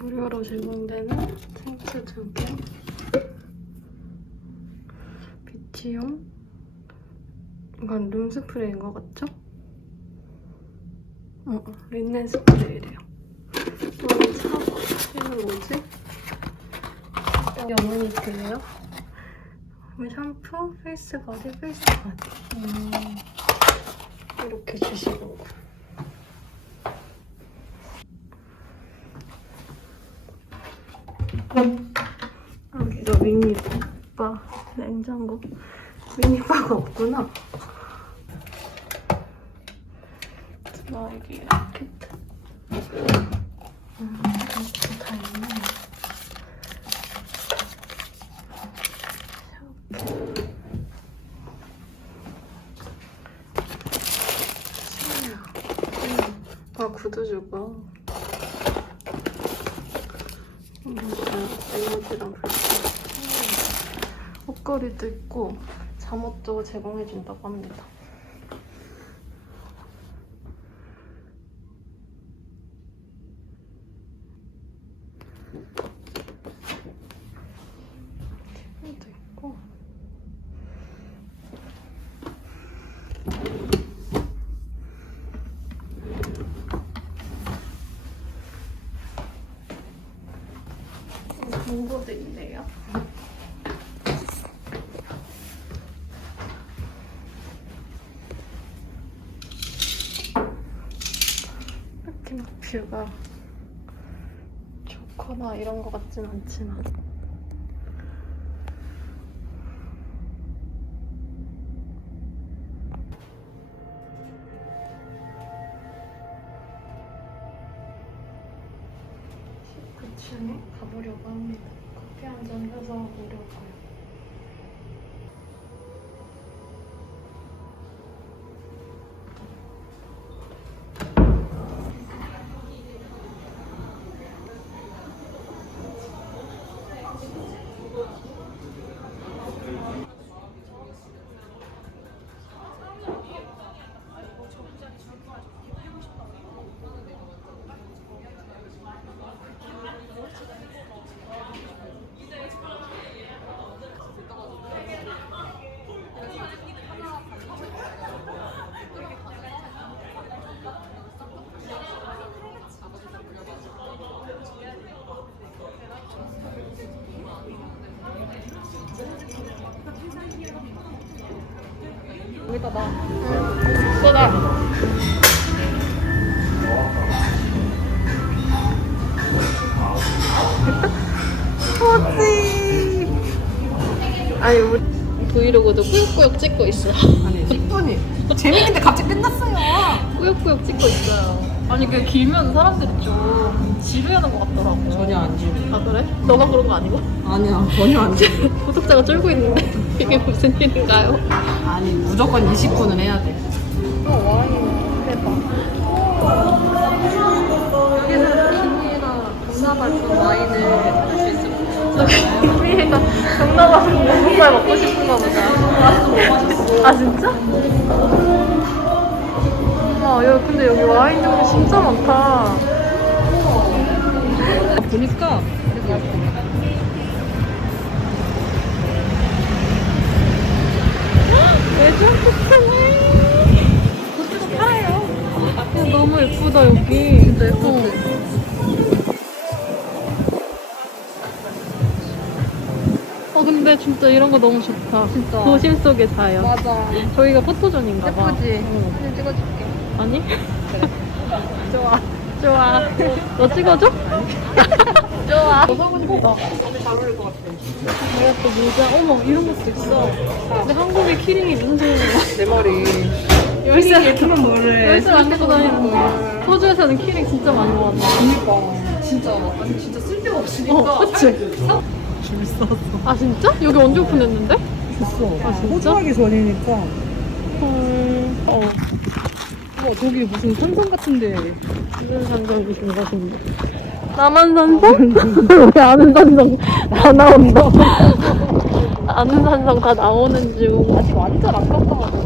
무료로 제공되는 생수 두 개. 비치용. 이건 룸 스프레이인 것 같죠? 어, 어, 린넨 스프레이래요. 이거는 차고. 얘는 뭐지? 그다음에 샴푸, 페이스 바디, 페이스 바디. 음, 이렇게 주시고. 여기가 미니바 냉장고. 미니바가 없구나. 드라이기 키트. 음, 이렇게 다 있네. 아 구두 주고 에너지랑 별거 옷걸이도 있고 잠옷도 제공해준다고 합니다 TV도 있고 있네요. 이렇게 막 뷰가 좋거나 이런 것 같진 않지만 여기다 놔. 쏟아. 뭐지? 아니 우리 브이로그도 꾸역꾸역 찍고 있어. 아니 10분이 재밌는데 갑자기 끝났어요. 꾸역꾸역 찍고 있어요. 아니 그 길면 사람들이 좀 지루해하는 것 같더라고. 전혀 안 지루. 아 그래? 너가 그런 거 아니고? 아니야 전혀 안 지루. 구독자가 줄고 있는데 이게 무슨 일인가요? 아니 무조건 20분은 해야 돼. 어 와인 대박. 여기는 비니가 동남아서 와인을 할수 있습니다. 비니가 동남아서 목살 먹고 싶은가 보다. 아 진짜? 와 여기 근데 여기 와인 종류 진짜 많다. 보니까 매주한 쿠팡에 그것도 팔아요. 야, 너무 예쁘다 여기. 진짜 예쁘지? 어 근데 진짜 이런 거 너무 좋다. 진짜. 도심 속의 자연. 맞아. 저희가 포토존인가 봐. 예쁘지? 응. 사진 찍어줄게. 아니? 좋아. 좋아. 너 찍어줘? 좋아. 사고 싶다. 잘 어울릴 것 같아. 내가 또 모자, 어머 이런 것도 있어. 근데 한국에 키링이 무슨 소용이야? 내 머리. 열쇠 예쁘면 뭐래. 열쇠 안 갖고 다니는 거. 호주에서는 키링 진짜 많이 모았네. 그니까. 진짜 아니 진짜 쓸데가 없으니까. 어, 그치? 줄 서서. 아 진짜? 여기 언제 오픈했는데? 됐어. 아, 진짜? 호주하기 전이니까. 헐. 어. 어 저기 무슨 산성 같은데. 무슨 산성이신 것인데? 나만 산성? 왜 아는 산성 다 나온다. 아는 산성 다 나오는 중. 아직 완전 안 깜깜하다.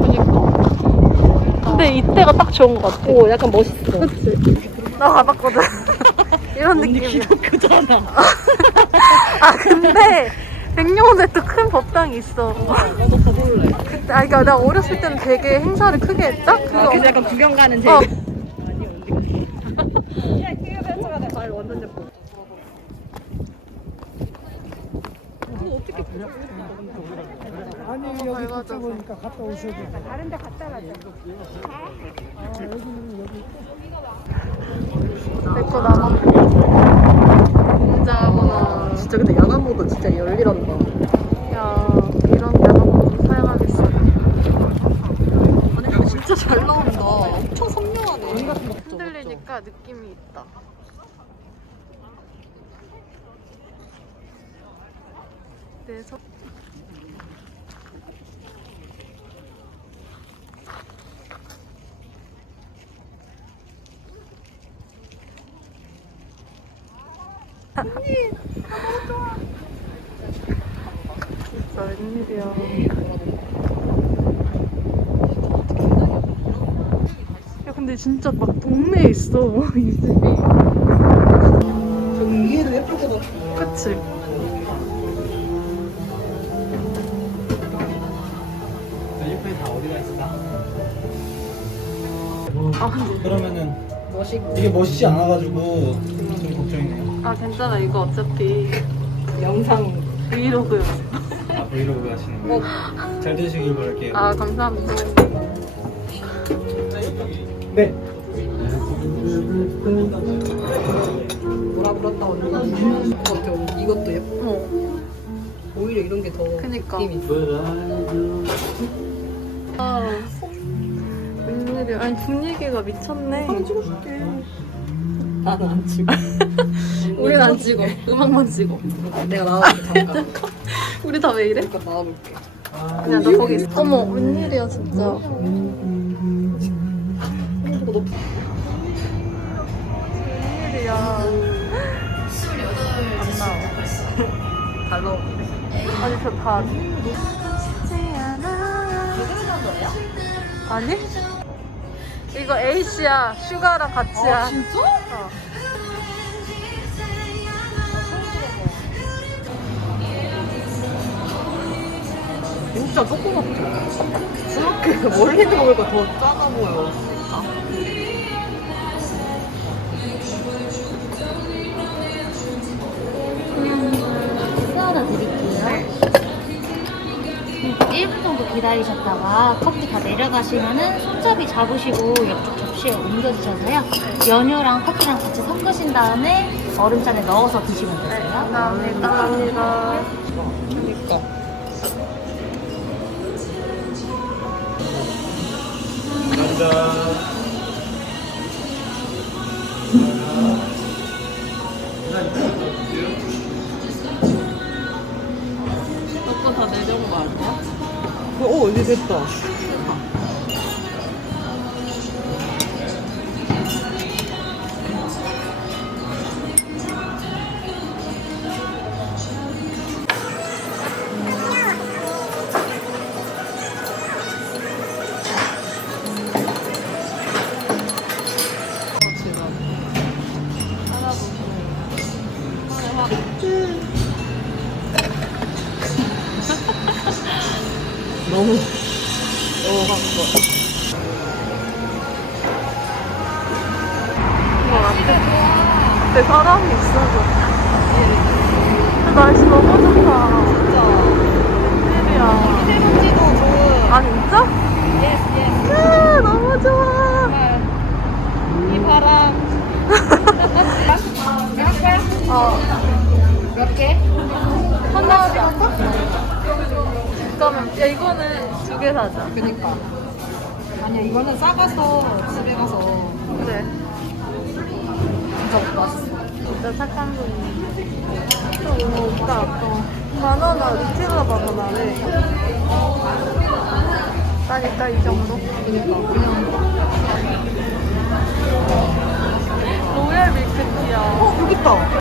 그니까. 근데 이때가 딱 좋은 것 같아. 오 약간 멋있어. 그치? 나 가봤거든. 이런 느낌이야. 기독교잖아. 아 근데 백령원에도 큰 법당이 있어. 아 그러니까 나 어렸을 때는 되게 행사를 크게 했다. 그거 아, 그래서 약간 구경 가는 제. 어. 아니 여기 갔다 보니까 갔다 오셔도 돼. 다른 데 갔다 가자. 아 여기는 여기 내거 나만 공자구나. 진짜 근데 야간 모드 진짜 열일한다. 야 이런 야광 사용하겠어. 아니 근데 진짜 잘 나온다. 엄청 선명하네. 흔들리니까 느낌이 있다. 내 손. 진짜 웬일이야. 근데 진짜 막 동네에 있어 이 집이 좀 위에도 예쁠 것 같아. 그치? 아 근데 그러면은 멋있. 이게 멋있지 않아가지고 좀 걱정이네요. 아 괜찮아 이거 어차피 영상. 브이로그 아 브이로그 하시는 거. 잘 되시길 바랄게요. 아 감사합니다 네. 뭐라 그랬다 언니. 이것도 예뻐. 어 오히려 이런 게 더 그니까. 느낌이 있어. 아, 웬일이야 아니 분위기가 미쳤네 찍어 줄게. 나는 안 찍어. 우린 안 찍어 음악만 찍어 내가 나와볼게 잠깐. 우리 다 왜 이래? 잠깐 나와볼게. 그냥 너 거기 있어 어머 웬일이야 진짜 이거 너 웬일이야 안 나와 잘 나오는데. 아니 저다 아니? 이거 A씨야 슈가랑 같이야 진짜? 어. 진짜 조그맣죠? 이렇게 멀리서 보니까 더 작아 보여. 썰어 드릴게요. 1분 정도 기다리셨다가 커피 다 내려가시면은 손잡이 잡으시고 옆쪽 접시에 옮겨주셔서요. 연유랑 커피랑 같이 섞으신 다음에 얼음잔에 넣어서 드시면 되세요. 감사합니다 감사합니다 그니까. 어, 언 좋다 진짜. 웬일이야 미세먼지도 좋은. 아 진짜? 예스, 예스. 아, 너무 좋아 정말. 이 바람. 어몇 개? 하나씩 할까? 잠깐만 야 이거는 두 개 사자 그니까. 아니야, 이거는 싸가서 집에 가서 그래 진짜 못 봤어. 진짜 착한 분이 또 오늘 오빠 바나나 루틸라 바나나래 싸니까 이 정도? 그냥. 로얄 밀크티야 어, 여기 있다.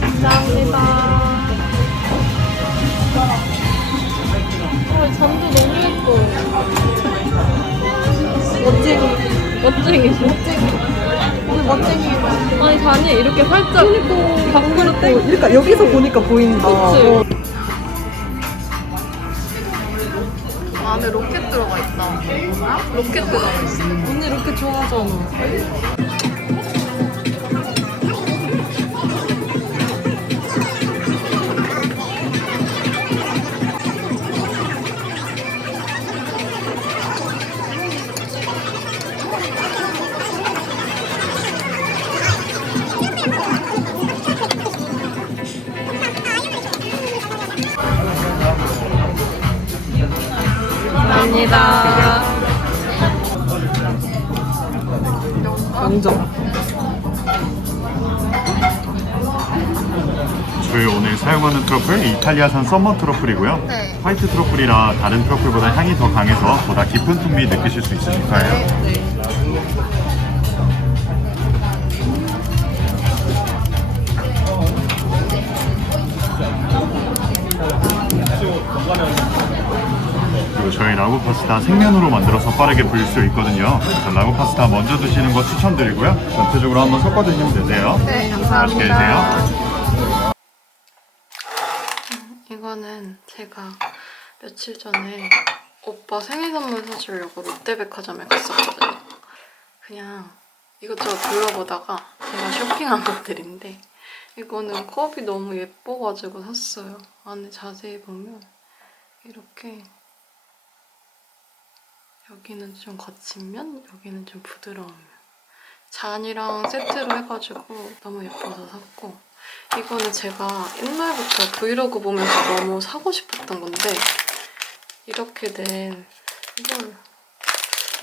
감사합니다. 어, 잠도 너무 예뻐. 멋쟁이. 멋쟁이. 어, 멋쟁이. 오늘 멋쟁이다. 아니, 잔이 이렇게 활짝 그러니까, 방그릇 땡 그러니까 여기서 보니까 보인다. 그치? 어. 로켓. 언니 이렇게 좋아하잖아. 감사합니다. 완전. 저희 오늘 사용하는 트러플 이탈리아산 썸머 트러플이고요. 화이트 트러플이라 다른 트러플보다 향이 더 강해서 보다 깊은 풍미 느끼실 수 있으실 거예요. 그리고 저희 라구 파스타 생면으로 만들어서 빠르게 불릴 수 있거든요. 그래서 라구 파스타 먼저 드시는 거 추천드리고요. 전체적으로 한번 섞어 드시면 되세요. 네, 맛있게 드세요. 이거는 제가 며칠 전에 오빠 생일 선물 사주려고 롯데백화점에 갔었거든요. 그냥 이것저것 둘러보다가 제가 쇼핑한 것들인데 이거는 컵이 너무 예뻐가지고 샀어요. 안에 자세히 보면 이렇게 여기는 좀 거친 면, 여기는 좀 부드러운 면. 잔이랑 세트로 해가지고 너무 예뻐서 샀고 이거는 제가 옛날부터 브이로그 보면서 너무 사고 싶었던 건데 이렇게 된 이걸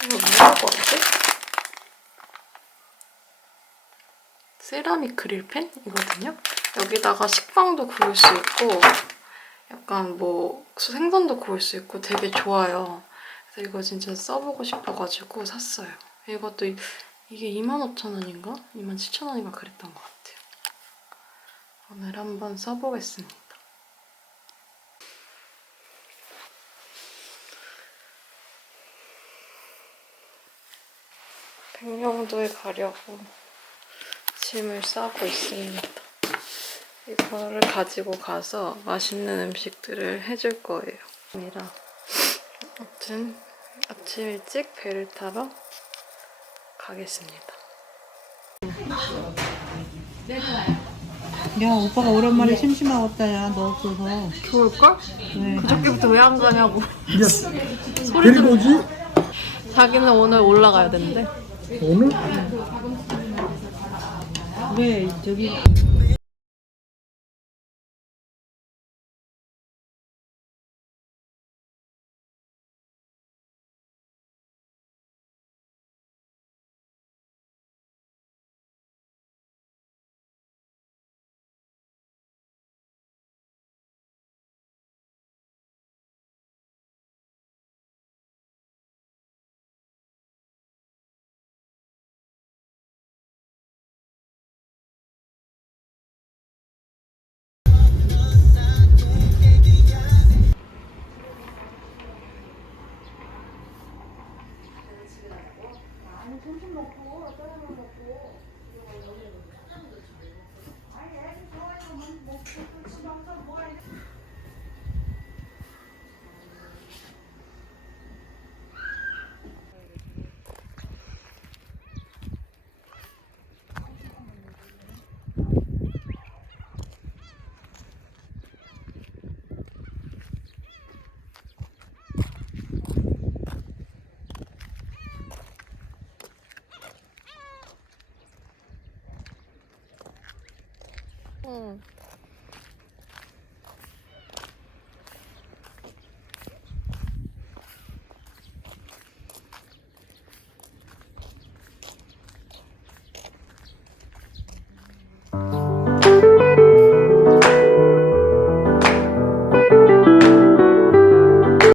이거 뭐라고 하지? 세라믹 그릴팬이거든요. 여기다가 식빵도 구울 수 있고 약간 뭐 생선도 구울 수 있고 되게 좋아요. 이거 진짜 써보고 싶어가지고 샀어요. 이것도 이- 이게 25,000원인가? 27,000원인가 그랬던 것 같아요. 오늘 한번 써보겠습니다. 백령도에 가려고 짐을 싸고 있습니다. 이거를 가지고 가서 맛있는 음식들을 해줄 거예요. 아무튼 아침 일찍 배를 타러 가겠습니다. 야 오빠가 오랜만에 심심하겠다 야 너 없어서 좋을걸? 네. 그저께부터 왜 안 가냐고. 데리고 오지? 자기는 오늘 올라가야 되는데. 오늘? 왜 저기 아니 점심 먹고 짜장면 먹고 아니 애들 좋아해서 먹고 또 집에 와서 뭐하 응.